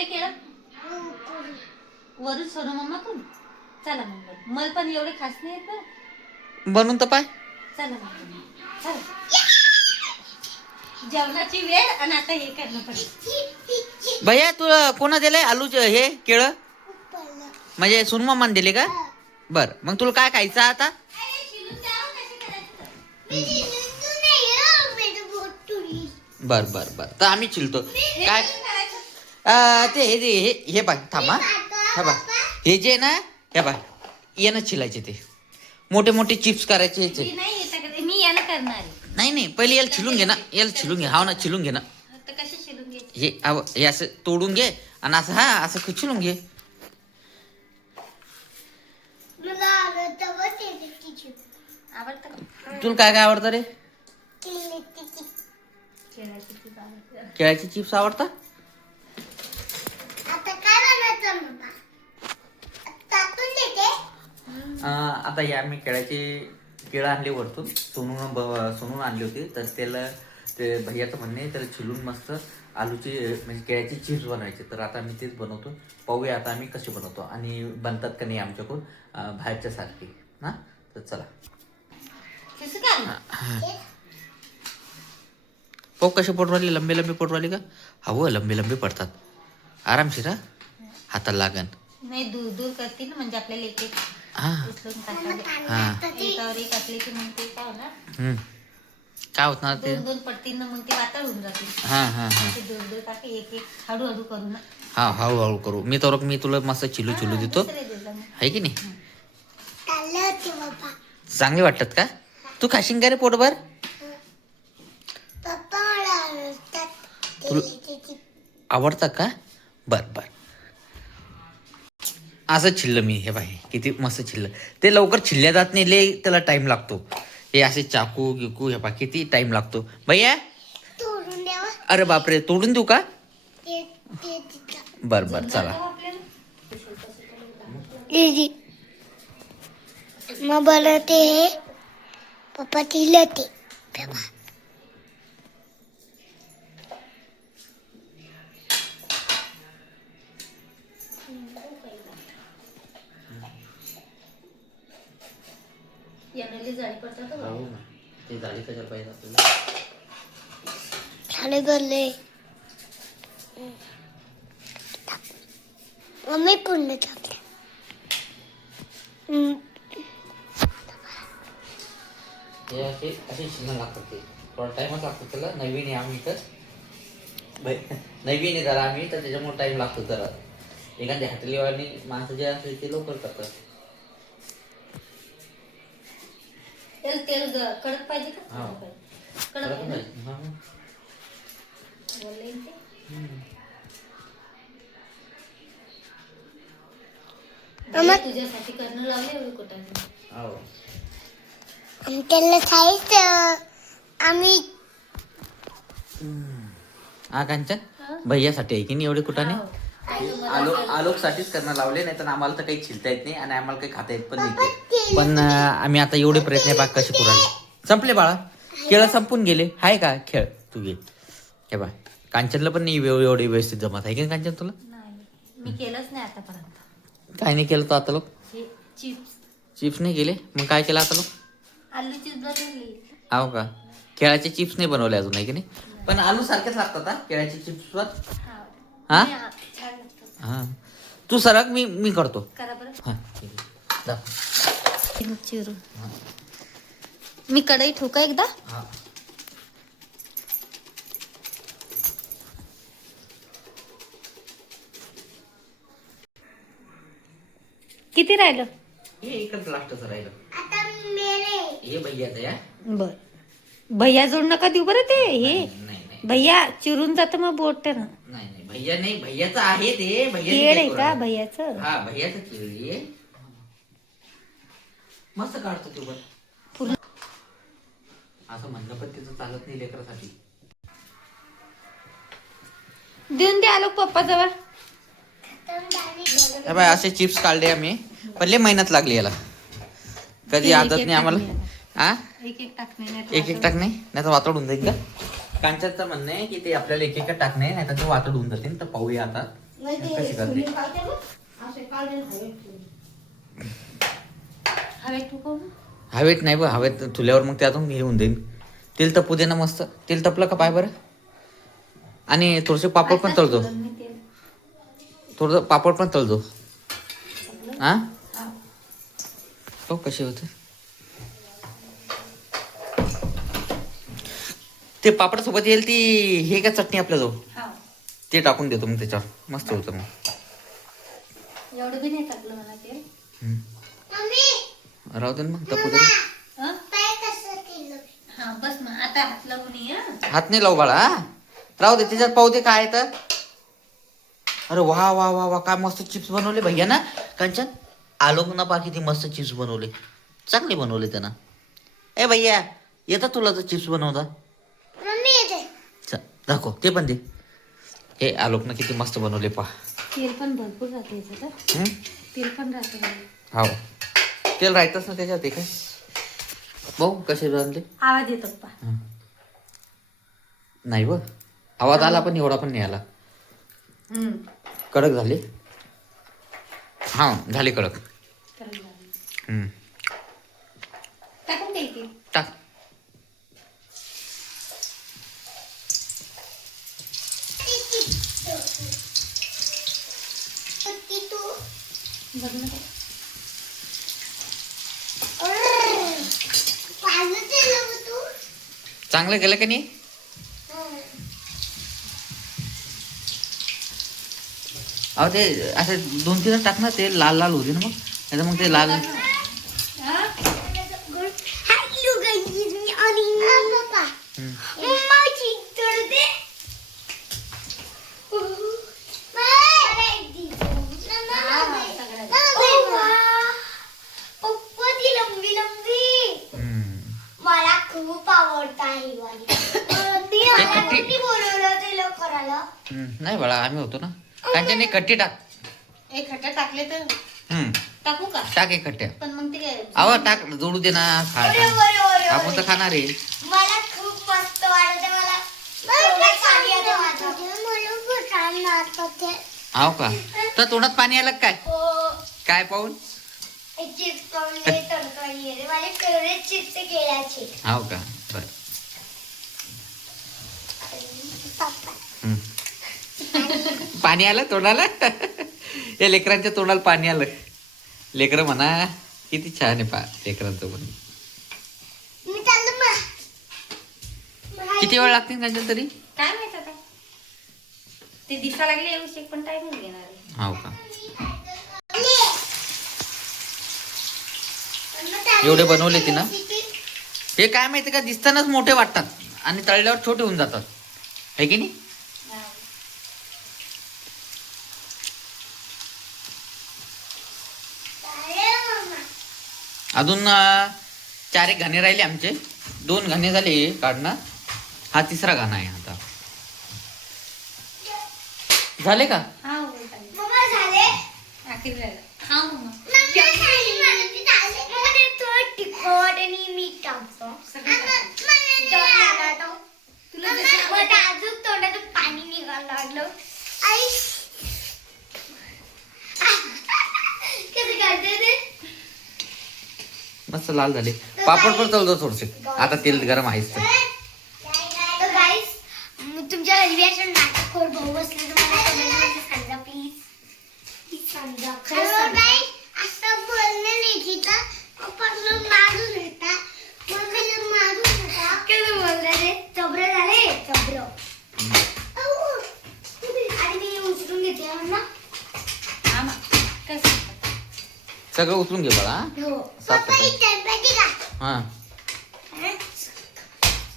आणले केळं वरून सोनू मम्मा कोण चला मग मला पण एवढे खास नाही येत बरं बनवून तर पाय. चला मग चला जेवणाची वेळ आणि आता हे करणं पडेल. भैया तुला कोणा दिलंय आलूचे हे केळं म्हणजे सुनमामान दिले का? बर मग तुला काय खायचं आता? बर बर बर तर आम्ही चिलतो काय ते हे बघ थांबा हे बघ हे जे ना हे बघ येणं चिलायचे ते मोठे मोठे चिप्स करायचे याचे. मी यानं करणार आहे. नाही नाही पहिले याला चिलून घे ना याला चिलून घे हा ना चिलून घे ना तर कसे शिलून घ्यायचे हे असं तोडून घे आणि असं हा असं चिलून घे. आवडतं का तुला काय काय आवडतं रे? केळाची खूप आवडतं. केळ्याची चिप्स आवडतात? आता या मी केळं आणले वरतून सोनून आणली होती तर त्याला ते भैयाचं म्हणणे त्याला चिलून मस्त आलूची म्हणजे केळ्याची चिप्स बनवायची तर आता मी तेच बनवतो. पाहूया आता आम्ही कसे बनवतो आणि बनतात का नाही आमच्याकडून बाहेरच्या सारखी ना तर चला पाहू कसे पोटवाली लंबे लंबे पोटवाली का हवं लंबे लंबे पडतात आरामशीर हा हाताला लागन नाही दूर दूर करते ना म्हणजे आपल्याला एक एक हा उचलून टाकावे हा एकावर एक असले की मग ते काय होणार काय होत ना ते दोन दोन पट्टीनं मग ते वातळ होऊन जाते. हा हा हा ते दूर दूर टाके एक एक हळूहळू करू ना हा हळूहळू करू मी तुला मस्त चिलू चिलू देतो दुसरे दिलं मग. आहे की नाही चांगले वाटतात का? तू खाशील का रे पोटभर? तुला आवडतात का? बर बर असं छिल्लं मी हे बाई किती मस्त छिल्लं ते लवकर छिल्ल्या जात नाही लय त्याला टाइम लागतो हे असे चाकू गिकू हे बा किती टाइम लागतो भैया. अरे बापरे तोडून देऊ का? बर बर चला मग बनवते पप्पा चिल्लते याने जाळी पडतात हो. ते जाळी कशा पाहिजे आपल्याला झाले गल्ले मम्मी पूर्ण टाकले हे असे शिजणं लागतात ते थोडा टाइमच लागतो त्याला नवीन आहे आम्ही तर नवीन आहे जरा आम्ही तर त्याच्यामुळे टाइम लागतो जरा एखाद्या हॉटेलवाली माणसं जे असते ते लवकर करतात. तेल कडक पाहिजे का हा. कडक आहे ना? हा. बोलले ना ते मम्मा तुझ्यासाठी करणं लावले एवढे कुठाने हो. त्याला खायचं आम्ही हा कांचन भैयासाठी आहे की नाही एवढे कुठाने आलोकसाठीच करणं लावले नाही तर आम्हाला तर काही छिलता येत नाही आणि आम्हाला काही खाता येत पण नाही पण आम्ही आता एवढे प्रयत्न बाग कसे करू राहिले संपले बाळा केळं संपून गेले हाय का खेळ तू घे हे बा कांचनला पण नाही एवढे व्यवस्थित जमत आहे की नाही कांचन तुला नाही मी केलंच नाही आतापर्यंत. काय नाही केलं तर आता लोक हे चिप्स चिप्स नाही केले मग काय केलं आता लोक आलू चिप्स बनवली. हो का केळाचे चिप्स नाही बनवले अजून आहे की नाही पण आलू सारखेच लागतात हा केळाचे चिप्स वर हा छान लागतं. हा तू सरक मी करतो करा बरं हा ठीक आहे. जा. चिरून मी कढई ठोका एकदा हा किती राहिलं हे एकच लास्टच राहिलं आता मेले हे भैयाचं या बर भैया जोड नका देऊ बरं ते हे नाही नाही भैया चिरून जात मग बोट ना नाही भैया नाही भैयाचं आहे ते केळ आहे का भैयाचं हा भैयाचं केळी आहे मस्त काढतो तू पण पूर्ण असं म्हणलं पण तिचं चालत नाही लेकरासाठी देऊन द्या आलो पप्पा जवळ बाय असे चिप्स काढले आम्ही पहिले मेहनत लागली याला कधी आदत नाही आम्हाला हा एक एक टाकणे एक एक टाकणे नाही तर वातड होऊन जाईल का कांच्याचं म्हणणं आहे की ते आपल्याला एक एक टाकणे नाही तर ते वातड होऊन जातील तर पाहूया आता कशी करते? हवेत ठोकव ना. हवेत नाही बघ, हवेत तुल्यावर मग त्यातून हे होऊन जाईल. तेल तपू दे ना मस्त. तेल तपलं का पाय बरं. आणि थोडेसे पापड पण आताच तळतो. ठेवलं मी तेल. थोडं पापड पण तळतो. हा हा. हो कसे होते ते पापड सोबत येईल ती हे का चटणी आपल्याजवळ हा. ते टाकून देतो मग त्याच्यावर मस्त होतं मग. एवढं बी नाही टाकलं मला तेल. राहू दे ना मग तपू दे. हं? हा बस मग आता हात लावून ये हं. हात नाही लावू बाळा. राहू दे त्याच्यात पाहू दे काय तर. अरे वा वा वा वा काय मस्त चिप्स बनवले भैया ना कंचन. आलोक ना पा किती मस्त चिप्स बनवले. चांगले बनवले त्यानं. ए भैया येतात तुला तर चिप्स बनवता. दाखव ते पण दे. हे आलोकनं किती मस्त बनवले पा. तेल पण भरपूर राहते याच्यात. तेल पण राहते. हो तेल राहतच ना त्याच्यात ते काय भाऊ कसे बनले. आवाज येतो पा. नाही व आवाज आला पण एवढा पण नाही आला. कडक झाले. हा झाले कडक. टाकून द्यायची. टाक. बघ ना. चांगलं गेलं का नाही. अहो ते असं 2-3 टाक ना ते लाल लाल होते ना मग नाही मग ते लाल. मला खूप आवडतं ही वाली. बोलवलं तिला करायला. नाही बाळा आम्ही होतो ना त्यांच्याने कट्टी टाक. एक खट्टा टाकले तर टाकू का. टाक एक कट्ट्या. पण मग ते काय अहो टाक जोडू दे ना खा आपण तर खाणार आहे. मला खूप मस्त वाटत मला. हाव का तर तोंडात पाणी आलं काय काय पाहून. चिप्स तडतडी माझे फेवरेट चिप्स केळ्याचे. हाव का बर. पाणी आलं तोंडाला. या लेकरांच्या तोंडाला पाणी आलं. लेकरं म्हणा किती छान आहे पा लेकरांचं पण. किती वेळ लागतील त्यांच्या तरी. काय माहित आता. ते दिसा लागले येऊ शेक पण टाइम घेणार आहे. हाव का एवढे बनवले ती ना. हे काय माहिती का दिसतानाच मोठे वाटतात आणि तळल्यावर छोटे होऊन जातात है की नाही. अजून 4 घाणे राहिले आमचे. 2 घाणे झाले काढणं. हा 3रा घाणा आहे आता. झाले का. हा मम्मा झाले. आखिर राहिला. हा मग तिखट आणि मीठ टाकतो. अजून तोंडातून पाणी निघायला लागलं. आई कसं करते ते. मस्त लाल झाले. पापड पण तळतो थोडेसे. आता तेल गरम आहेच तर. तर गाईस तुमच्या घरी असं नाटकखोर भाऊ बसले तर मला कमेंटमध्ये सांगा प्लीज. प्लीज सांगा. असं बोलणं नाही की तर पप्पाला मारून येतात. मम्मीला मारून येतात. कसं बोलतात रे. चबरं झाले चबरं. आणि मी उचलून घेते ना. हा मग कसं. सगळं उचलून घे बाळा. हो. साफ पप्पा ही चपाती का. हा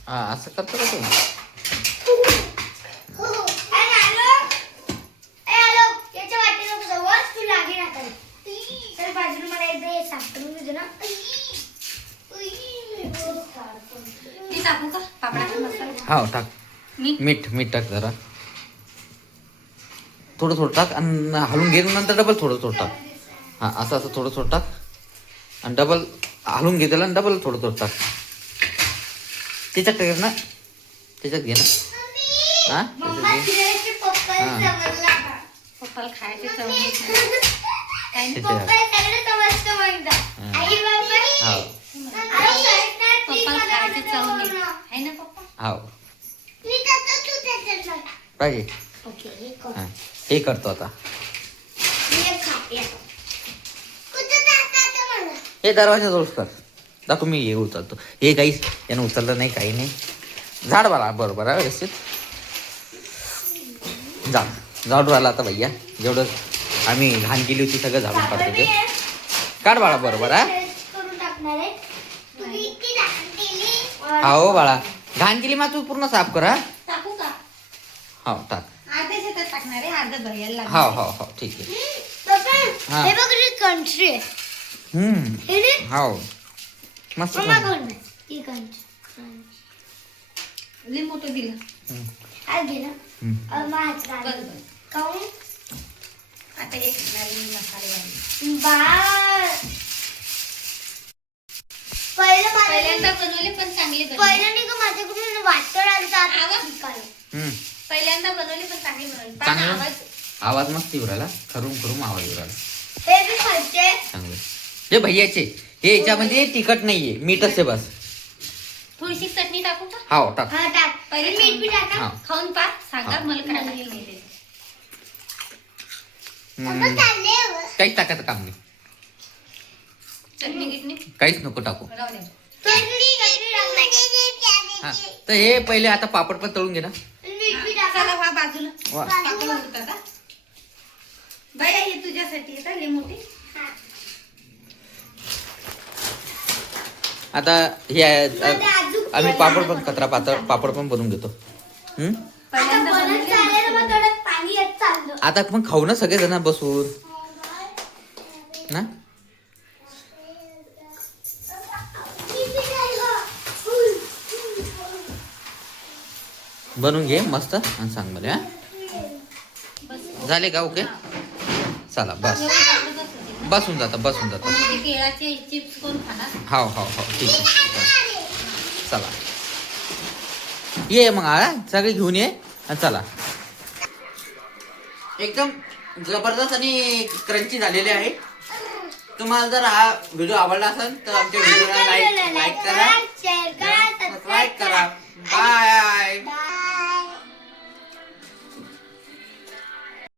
हा असं करतो का तू. हो. आणि आलो याच्या वाटेत नको जाऊ. तू लागे ना काही. तर बाजूला मला एकदा हे साफ करून घेतो ना. ते टाकू का पापडाचा मसाला. हा टाक. मीठ टाक जरा. थोडं थोडं टाक आणि हलून घे नंतर डबल थोडं टाक. हा असं थोडं टाक आणि डबल हलून घे त्याला आणि डबल थोडं टाक. त्याच्यात टाक ना त्याच्यात घे ना. हा मम्मा चिरायचे पप्पा हा. जमला. पप्पाला खायचे चव नाही. काय तिथे पप्पा सगळं समजतं म्हणतात. हा. आई बाबा हाव पप्पाला खायचे चव नाही आहे ना पप्पा. हाव मी तसं तू त्याच्यात बघ. पाहिजे. ओके हे कर. हा. हे करतो आता. मी एक खाते आता. कुठं जातात मला? हे दरवाजा जवळ कर. दाखव मी हे उचलतो. हे काहीच यानं उचललं नाही काही नाही. झाड बाळा बरोबर आहे व्यवस्थित. झाडू आला आता भैया. जेवढं आम्ही घाण केली होती सगळं झाडून काढतो ते. काढ बाळा बरोबर हा. करून टाकणार आहे. तुम्ही इतकी घाण केली. हो बाळा घाण केली मग तू पूर्ण साफ कर हा. टाकू का? हो टाक. अर्ध्या शेतात टाकणार आहे अर्ध्या भैयाला हो लागणार. हो हो ठीक आहे. पप्पा हा. हे बघ रे कंट्री आहे. हे रे हो मस्त मम्मा पण. कोण ती कंट्री. लई मोठं दिलं. हम्म. आज घे ना. हम्म. माझ बस बस. काऊन आता हे खाणार मी मसाले घालून. बा पहिलं पहिल्यांदा बनवले पण चांगले बनवले. पहिलं नाही का माझ्याकडून वाटतं आलं आवाज. हम्म. पहिल्यांदा बनवले पण चांगले बनवले. पण चांगलं? आवाज आवाज मस्त येऊ राहिला. खरून खरून आवाज येऊ राहिला. हे बी खायचे. चांगलं. हे भैयाचे हे याच्यामध्ये तिखट नाहीये मीठच आहे बस. थोडीशी चटणी टाकू का? हो टाक. हा टाक पहिले मीठ बी टाका. हा. खाऊन पा सांगा हा. मला काय लागेल नाही ते. हम्म. काहीच टाकायचं काम नाही. चटणी गिटणी काहीच नको टाकू. राहू दे. हा तर हे पहिले आता पापड पण तळून घे ना. चला व्हा बाजूला. वा. पापड होतात हा. बाया हे तुझ्यासाठी येतात लय मोठे. आता हे आम्ही पापड पण कचरा पातळ पापड पण बनवून घेतो. हम्म? पहिल्यांदा बनवले. पाणी येत चाललं. आता मग खाऊ ना सगळे जण बसून ना. बनवून घे मस्त आणि सांग मला. हा? झाले का ओके चला बस. एवढं टाकलं बस होते. बसून जाता पण ते केळाचे चिप्स कोण खाणार? हो हो हो ठीक आहे चला ये मग हा सगळे घेऊन ये आणि चला. एकदम जबरदस्त आणि क्रंची झालेले आहे. तुम्हाला जर हा व्हिडिओ आवडला असेल तर आमच्या व्हिडिओला लाईक करा शेअर करा सबस्क्राईब करा. बाय.